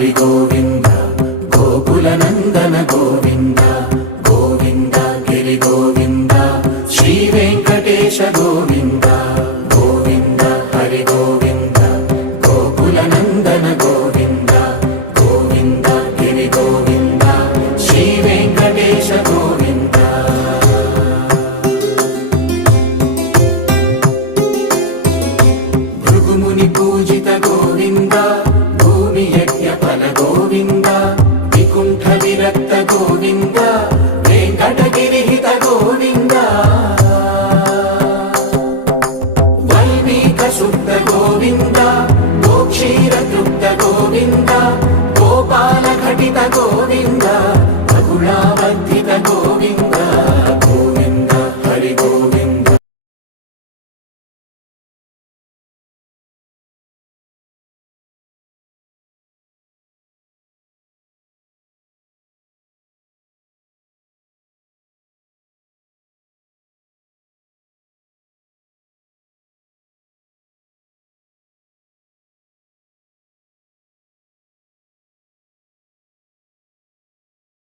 హరి గోవింద గోకుల నందన గోవింద గోవింద గిరి గోవింద శ్రీ వెంకటేశ గోవింద గోవింద హరి గోవింద గోకుల నందన గోవింద గోవింద గిరి గోవింద శ్రీ వెంకటేశ గోవింద భృగుముని పూజిత గోవింద భూమి యజ్ఞ ఫల గోవింద వికుంఠ విరక్త గోవింద వెంకటగిరిహిత గోవింద వైదిక శుద్ధ గోవింద గోక్షీర తృప్త గోవింద గోపాల ఘటిత గోవింద